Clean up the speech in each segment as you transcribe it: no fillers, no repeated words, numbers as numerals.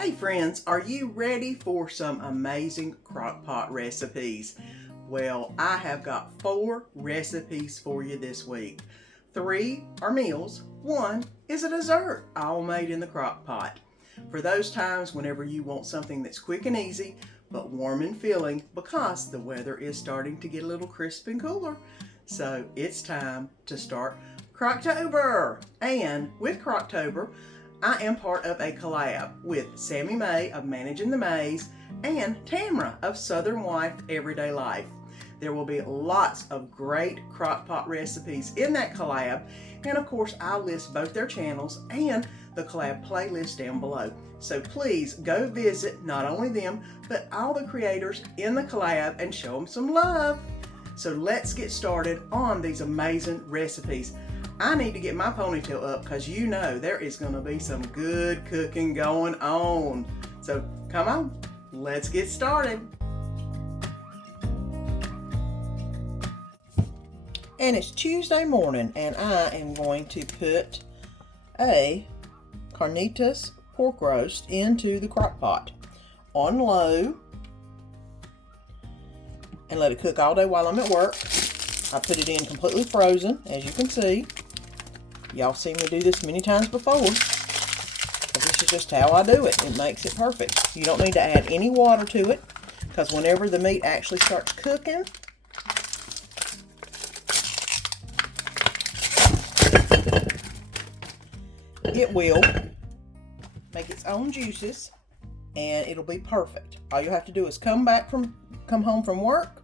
Hey friends, are you ready for some amazing crockpot recipes? Well, I have got 4 recipes for you this week. 3 are meals, 1 is a dessert, all made in the crockpot. For those times whenever you want something that's quick and easy, but warm and filling because the weather is starting to get a little crisp and cooler. So it's time to start Crocktober! And with Crocktober, I am part of a collab with Sammy May of Managing the Maze and Tamra of Southern Wife Everyday Life. There will be lots of great crockpot recipes in that collab, and of course I'll list both their channels and the collab playlist down below. So please go visit not only them, but all the creators in the collab and show them some love. So let's get started on these amazing recipes. I need to get my ponytail up because you know there is going to be some good cooking going on. So come on, let's get started. And it's Tuesday morning and I am going to put a carnitas pork roast into the crock pot on low and let it cook all day while I'm at work. I put it in completely frozen, as you can see. Y'all seen me do this many times before. But this is just how I do it. It makes it perfect. You don't need to add any water to it, because whenever the meat actually starts cooking, it will make its own juices and it'll be perfect. All you have to do is come home from work,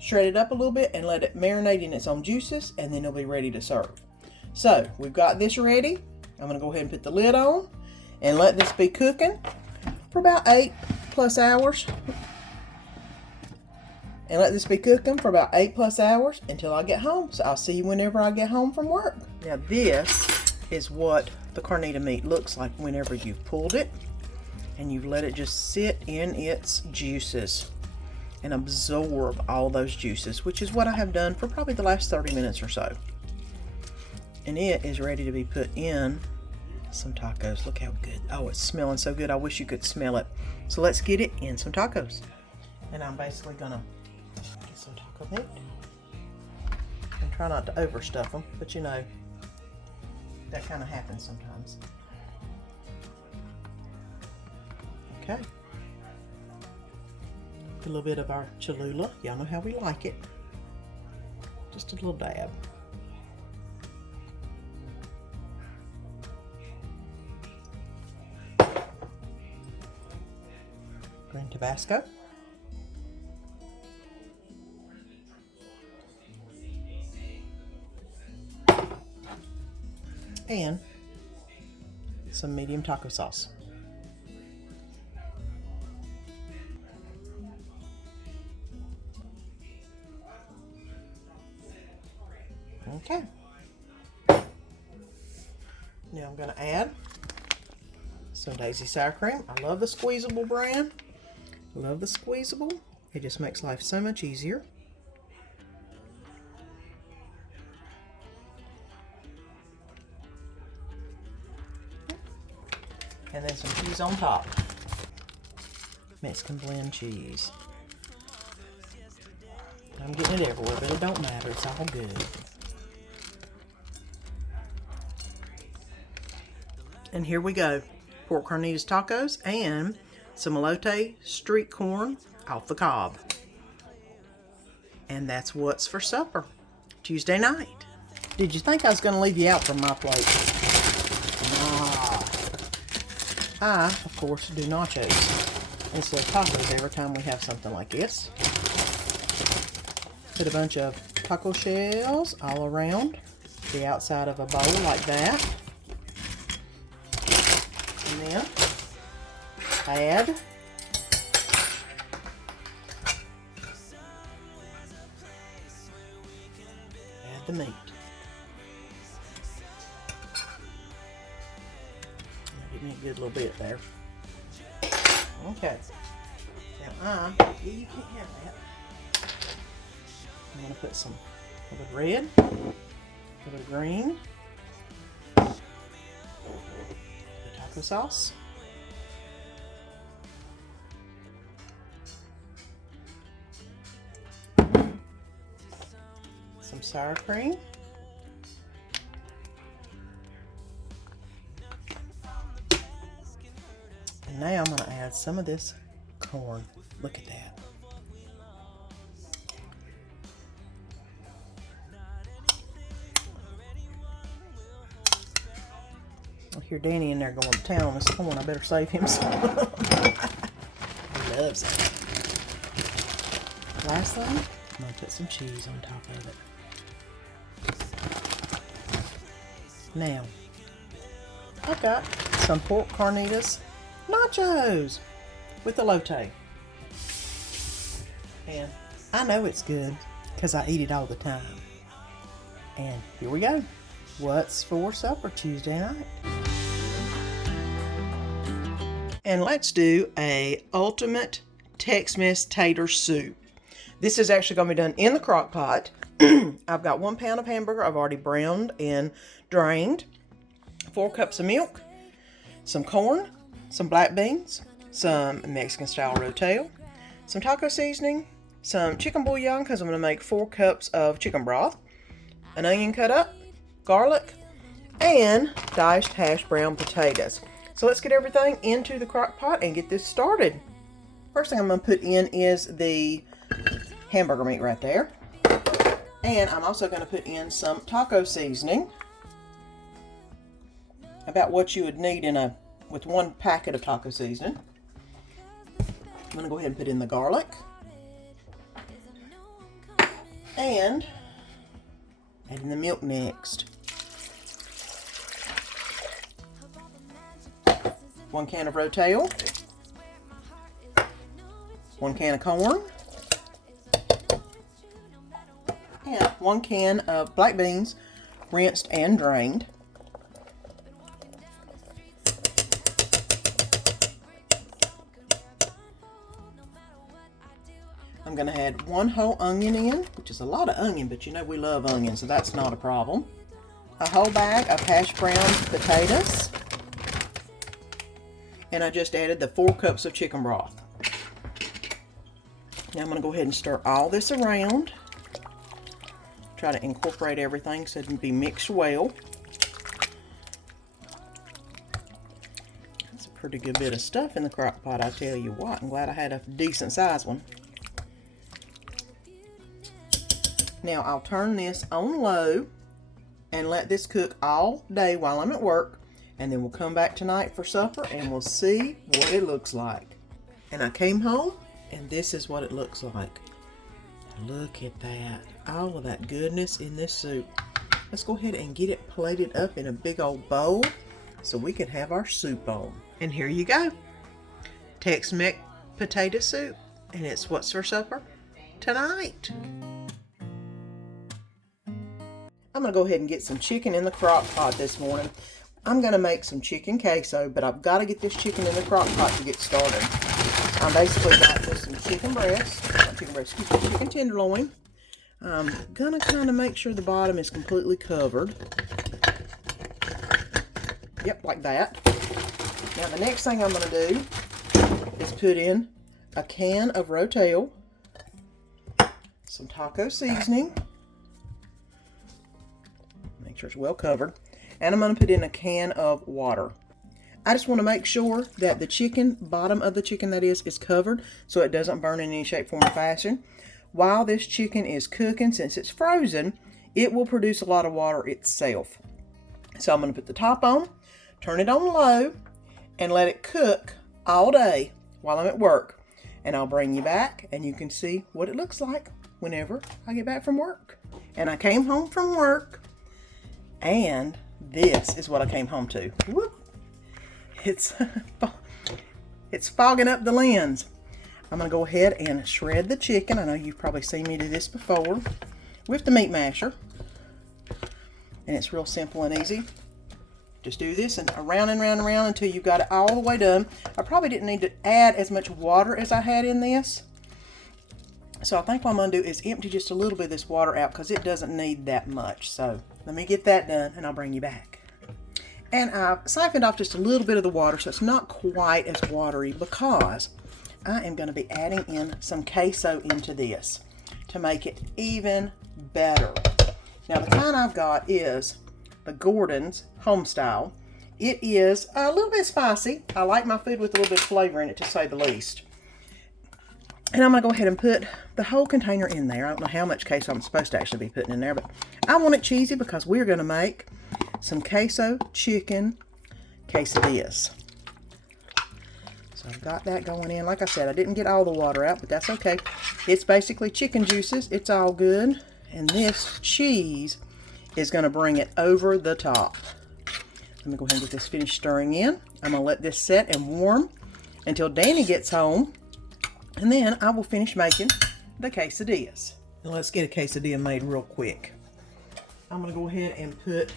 shred it up a little bit and let it marinate in its own juices, and then it'll be ready to serve. So we've got this ready. I'm going to go ahead and put the lid on and let this be cooking for about 8+ hours. And let this be cooking for about 8+ hours until I get home. So I'll see you whenever I get home from work. Now this is what the carnita meat looks like whenever you've pulled it and you've let it just sit in its juices and absorb all those juices, which is what I have done for probably the last 30 minutes or so. And it is ready to be put in some tacos. Look how good. Oh, it's smelling so good. I wish you could smell it. So let's get it in some tacos. And I'm basically gonna get some taco meat and try not to overstuff them, but you know, that kind of happens sometimes. Okay. A little bit of our Cholula. Y'all know how we like it. Just a little dab. Green Tabasco. And some medium taco sauce. Okay. Now I'm going to add some Daisy sour cream. I love the squeezable brand. Love the squeezable. It just makes life so much easier. And then some cheese on top. Mexican blend cheese. I'm getting it everywhere, but it don't matter. It's all good. And here we go. Pork Carnitas Tacos and some elote street corn off the cob. And that's what's for supper Tuesday night. Did you think I was going to leave you out from my plate? Nah. I, of course, do nachos instead of tacos every time we have something like this. Put a bunch of taco shells all around the outside of a bowl like that. And then add the meat. Give me a good little bit there. Okay. Now you can't have that. I'm going to put some of the red, a little bit of green, the taco sauce, sour cream. And now I'm going to add some of this corn. Look at that. I hear Danny in there going to town on this corn. I better save him some. He loves it. Lastly, I'm going to put some cheese on top of it. Now, I've got some Pork Carnitas nachos with elote. And I know it's good because I eat it all the time. And here we go. What's for supper Tuesday night? And let's do a ultimate Tex-Mex tater soup. This is actually going to be done in the crock pot. I've got 1 pound of hamburger I've already browned and drained, 4 cups of milk, some corn, some black beans, some Mexican style rotel, some taco seasoning, some chicken bouillon because I'm going to make 4 cups of chicken broth, an onion cut up, garlic, and diced hash brown potatoes. So let's get everything into the crock pot and get this started. First thing I'm going to put in is the hamburger meat right there. And I'm also going to put in some taco seasoning. About what you would need with 1 packet of taco seasoning. I'm going to go ahead and put in the garlic. And add in the milk next. 1 can of rotel, 1 can of corn, and 1 can of black beans, rinsed and drained. I'm going to add 1 whole onion in, which is a lot of onion, but you know we love onion, so that's not a problem. A whole bag of hash brown potatoes. And I just added the 4 cups of chicken broth. Now I'm going to go ahead and stir all this around. Try to incorporate everything so it can be mixed well. That's a pretty good bit of stuff in the crock pot, I tell you what. I'm glad I had a decent sized one. Now I'll turn this on low and let this cook all day while I'm at work. And then we'll come back tonight for supper and we'll see what it looks like. And I came home and this is what it looks like. Look at that. All of that goodness in this soup. Let's go ahead and get it plated up in a big old bowl so we can have our soup on. And here you go. Tex-Mex potato soup. And it's what's for supper tonight. I'm going to go ahead and get some chicken in the crock pot this morning. I'm going to make some chicken queso, but I've got to get this chicken in the crock pot to get started. I basically got just some chicken chicken tenderloin. I'm going to kind of make sure the bottom is completely covered. Yep, like that. Now the next thing I'm going to do is put in a can of rotel, some taco seasoning, make sure it's well covered, and I'm going to put in a can of water. I just want to make sure that the chicken, bottom of the chicken that is covered so it doesn't burn in any shape, form, or fashion. While this chicken is cooking, since it's frozen, it will produce a lot of water itself. So I'm going to put the top on, turn it on low, and let it cook all day while I'm at work. And I'll bring you back and you can see what it looks like whenever I get back from work. And I came home from work and this is what I came home to. Whoop. It's fogging up the lens. I'm going to go ahead and shred the chicken. I know you've probably seen me do this before with the meat masher. And it's real simple and easy. Just do this and around and around and around until you got it all the way done. I probably didn't need to add as much water as I had in this. So I think what I'm going to do is empty just a little bit of this water out because it doesn't need that much. So let me get that done and I'll bring you back. And I've siphoned off just a little bit of the water so it's not quite as watery because I am going to be adding in some queso into this to make it even better. Now the kind I've got is the Gordon's Homestyle. It is a little bit spicy. I like my food with a little bit of flavor in it, to say the least. And I'm going to go ahead and put the whole container in there. I don't know how much queso I'm supposed to actually be putting in there, but I want it cheesy because we're going to make some queso chicken quesadillas. So I've got that going in. Like I said, I didn't get all the water out, but that's okay. It's basically chicken juices. It's all good. And this cheese is going to bring it over the top. Let me go ahead and get this finished stirring in. I'm going to let this set and warm until Danny gets home. And then I will finish making the quesadillas. Now let's get a quesadilla made real quick. I'm going to go ahead and put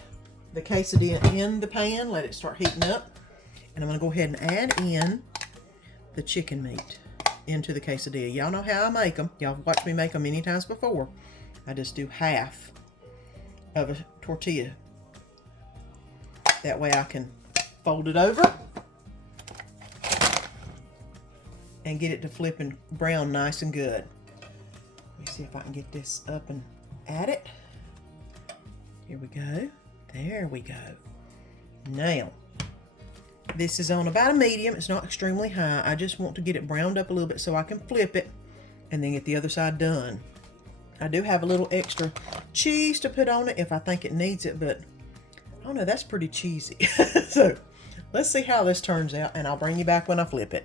the quesadilla in the pan, let it start heating up. And I'm going to go ahead and add in the chicken meat into the quesadilla. Y'all know how I make them. Y'all have watched me make them many times before. I just do half of a tortilla. That way I can fold it over and get it to flip and brown nice and good. Let me see if I can get this up and at it. Here we go. There we go. Now, this is on about a medium. It's not extremely high. I just want to get it browned up a little bit so I can flip it and then get the other side done. I do have a little extra cheese to put on it if I think it needs it, but I don't know, that's pretty cheesy. So let's see how this turns out, and I'll bring you back when I flip it.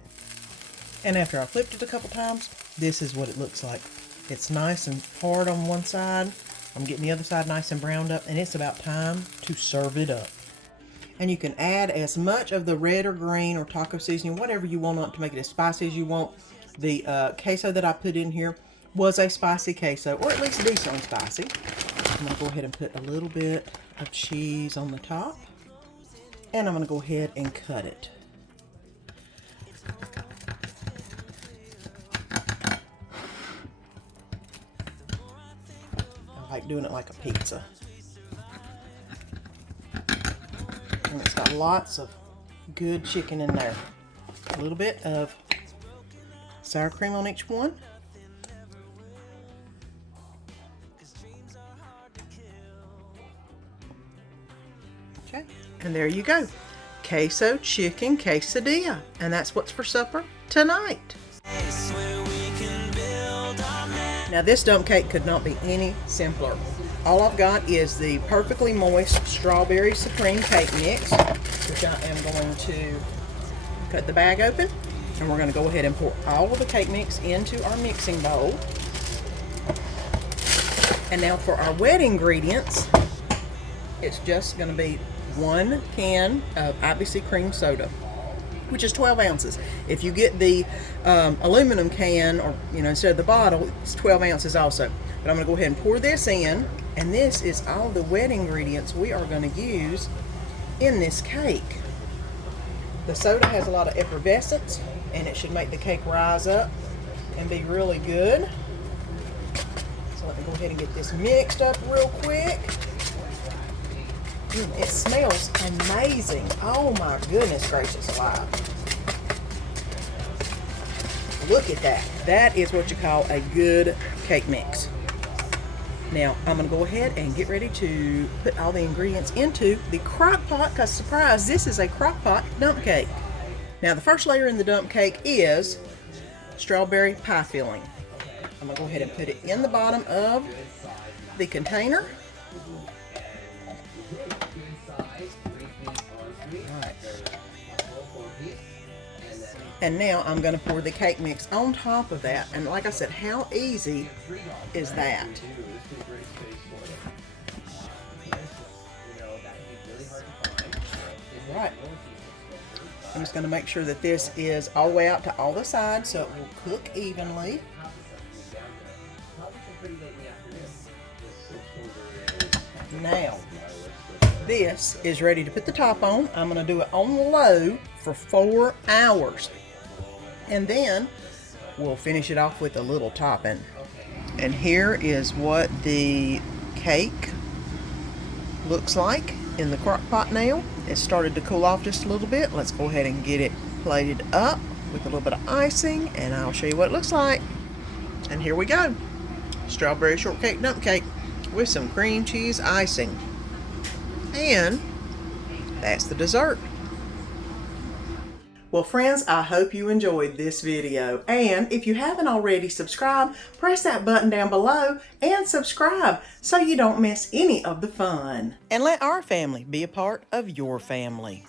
And after I flipped it a couple times, this is what it looks like. It's nice and hard on one side. I'm getting the other side nice and browned up, and it's about time to serve it up. And you can add as much of the red or green or taco seasoning, whatever you want on it to make it as spicy as you want. The queso that I put in here was a spicy queso, or at least decently spicy. I'm going to go ahead and put a little bit of cheese on the top, and I'm going to go ahead and cut it. I like doing it like a pizza. And it's got lots of good chicken in there. A little bit of sour cream on each one. Okay, and there you go. Queso chicken quesadilla. And that's what's for supper tonight. Now this dump cake could not be any simpler. All I've got is the perfectly moist strawberry supreme cake mix, which I am going to cut the bag open, and we're going to go ahead and pour all of the cake mix into our mixing bowl. And now for our wet ingredients, it's just going to be 1 can of IBC cream soda, which is 12 ounces. If you get the aluminum can, or instead of the bottle, it's 12 ounces also. But I'm going to go ahead and pour this in, and this is all the wet ingredients we are going to use in this cake. The soda has a lot of effervescence, and it should make the cake rise up and be really good. So let me go ahead and get this mixed up real quick. It smells amazing. Oh my goodness gracious alive. Look at that. That is what you call a good cake mix. Now I'm going to go ahead and get ready to put all the ingredients into the crock pot, because surprise, this is a crock pot dump cake. Now the first layer in the dump cake is strawberry pie filling. I'm going to go ahead and put it in the bottom of the container. And now I'm going to pour the cake mix on top of that. And like I said, how easy is that? Right. I'm just going to make sure that this is all the way out to all the sides so it will cook evenly. Now, this is ready to put the top on. I'm going to do it on low for 4 hours. And then we'll finish it off with a little topping. And here is what the cake looks like in the crock pot now. It's started to cool off just a little bit. Let's go ahead and get it plated up with a little bit of icing, and I'll show you what it looks like. And here we go. Strawberry shortcake dump cake with some cream cheese icing. And that's the dessert. Well, friends, I hope you enjoyed this video. And if you haven't already subscribed, press that button down below and subscribe so you don't miss any of the fun. And let our family be a part of your family.